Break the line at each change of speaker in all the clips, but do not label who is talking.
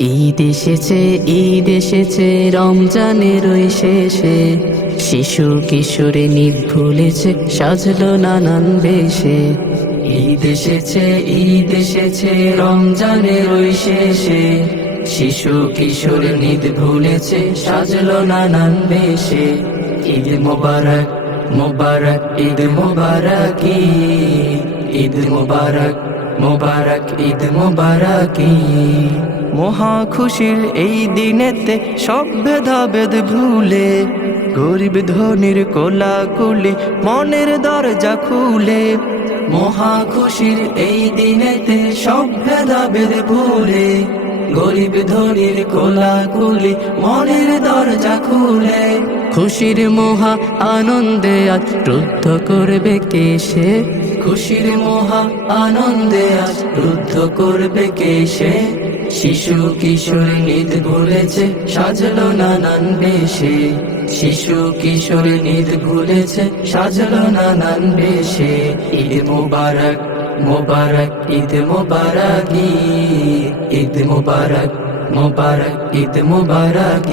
ঈদ এসেছে ঈদ এসেছে রমজানের ওই শেষে। শিশু কিশোরে নিদ ভুলেছে সাজলো নানান বেশে। ঈদ এসেছে ঈদ এসেছে রমজানের ওই শেষে। শিশু কিশোর নিদ ভুলেছে সাজলো নানান বেশে। ঈদ মোবারক মোবারক ঈদ মোবারক। ঈদ, মোবারক মোবারক ঈদ মোবারক। মহা খুশির এই দিনেতে সব ভেদাভেদ ভুলে, গরিব ধনির কোলা কুলে মনের দরজা খুলে। মহা খুশির এই দিনেতে সব ভেদাভেদ ভুলে গরিব ধনির কোলা কুলে মনের দরজা খুলে। খুশির মহা আনন্দে আজ রুদ্ধ করবে কে সে? খুশির মহা আনন্দে আজ রুদ্ধ করবে কে সে? শিশু কিশোর নিদ ভুলেছে সাজলো নানান বেশে। শিশু কিশোর নিদ ভুলেছে সাজলো নানান বেশে। ঈদ মোবারক। মোবারক ঈদ মোবারক ঈদ, মোবারক মোবারক ঈদ মোবারক।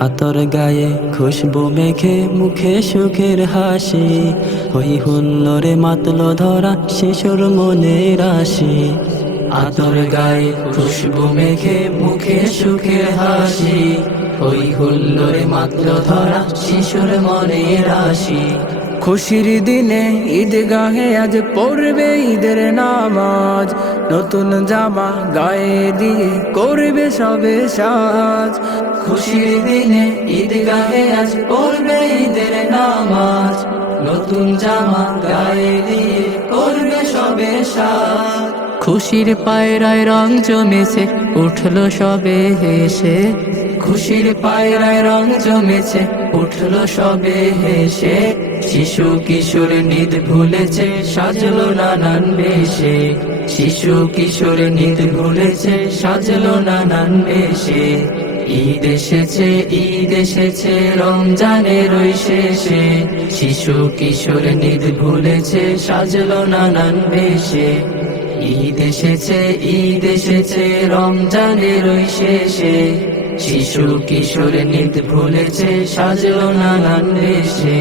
আতর গায়ে খুশবু মেখে মুখে সুখের হাসি হই হুল্লোরে মাতল ধরা শিশুর মনে রাশি আতর গায়ে খুশবু মেখে মুখে সুখের হাসি হই হুল্লোরে মাতল ধরা শিশুর মনে রাশি খুশির দিনে ঈদ গাহে আজ পড়বে ঈদের নামাজ। নতুন জামা গায়ে দিয়ে করবে সবে সাজ। খুশির দিনে ঈদ গাহে আজ পড়বে ঈদের নামাজ। নতুন জামা গায়ে দিয়ে করবে সবে সাজ। খুশির পায়রায় রং জমেছে, উঠল সবে হেসে। খুশির পায়রায় রং জমেছে, উঠল সবে হেসে। শিশু কিশোর নিদ ভুলেছে, সাজলো নানান বেশে। শিশু কিশোর নিদ ভুলেছে, সাজলো নানান বেশে। ঈদ এসেছে ঈদ এসেছে, রমজানের ওই শেষে। শিশু কিশোর নিদ ভুলেছে, সাজলো নানান বেশে। ঈদ এসেছে ঈদ এসেছে, রমজানের ওই শেষে। শিশু কিশোর নিত ভুলেছে সাজলো নানান বেশে